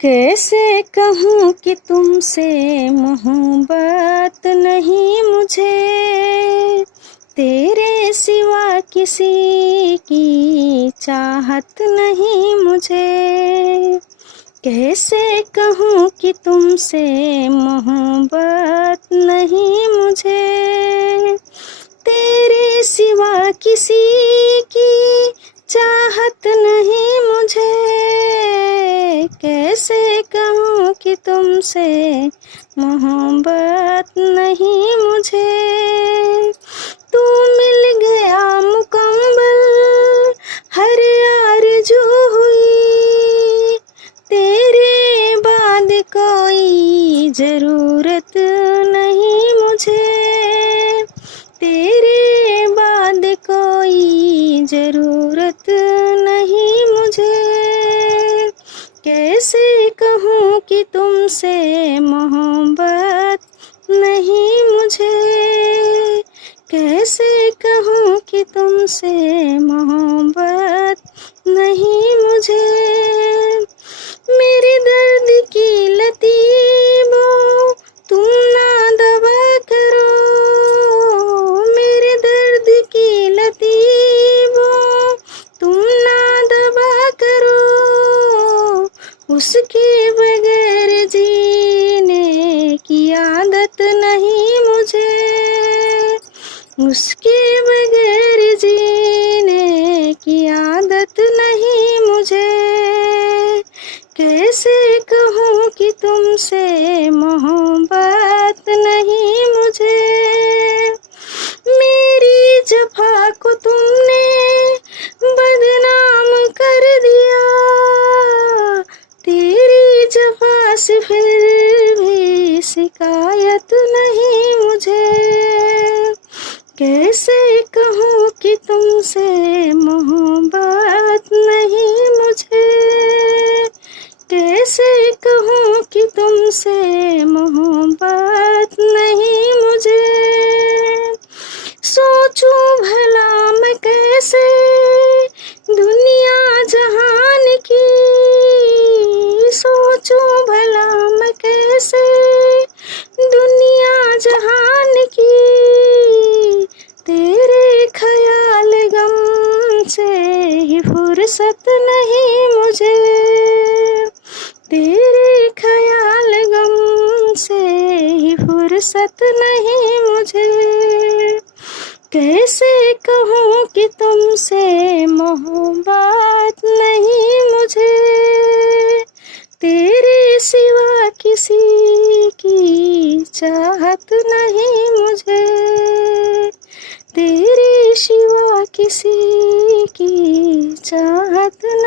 कैसे कहूँ कि तुमसे मोहब्बत नहीं मुझे, तेरे सिवा किसी की चाहत नहीं मुझे। कैसे कहूँ कि तुमसे मोहब्बत नहीं मुझे, तेरे सिवा किसी की चाहत नहीं मुझे। कैसे कहूँ कि तुमसे मोहब्बत नहीं मुझे। तू मिल गया मुकम्मल हर आरज़ू हुई, तेरे बाद कोई ज़रूरत नहीं मुझे। तेरे बाद कोई ज़रूरत नहीं मुझे। कैसे कहूँ कि तुमसे मोहब्बत नहीं मुझे। कैसे कहूँ कि तुमसे मोहब्बत नहीं मुझे। मेरे दर्द की लतीबों तुम ना दबा करो, मेरे दर्द की लतीबों तुम ना दबा करो। उसके बगैर जीने की आदत नहीं मुझे, उसके बगैर जीने की आदत नहीं मुझे। कैसे कहूँ कि तुमसे मोहब्बत नहीं मुझे। मेरी जफ़ा को तुमने बदनाम कर दिया, तेरी जफ़ा से फिर भी शिकायत नहीं मुझे। कैसे कहूँ कि तुमसे मोहब्बत नहीं मुझे। कैसे कहूँ कि तुमसे मोहब्बत नहीं मुझे। सोचूं भला मैं कैसे दुनिया जहान की, सोचूं भला मैं कैसे दुनिया जहान की। तेरे ख्याल गम से ही फुर्सत नहीं मुझे, तेरे ख्याल गम से ही फुर्सत नहीं मुझे। कैसे कहूँ कि तुमसे मोहब्बत नहीं मुझे। तेरे सिवा किसी की चाहत नहीं मुझे, तेरे सिवा किसी की चाहत नहीं।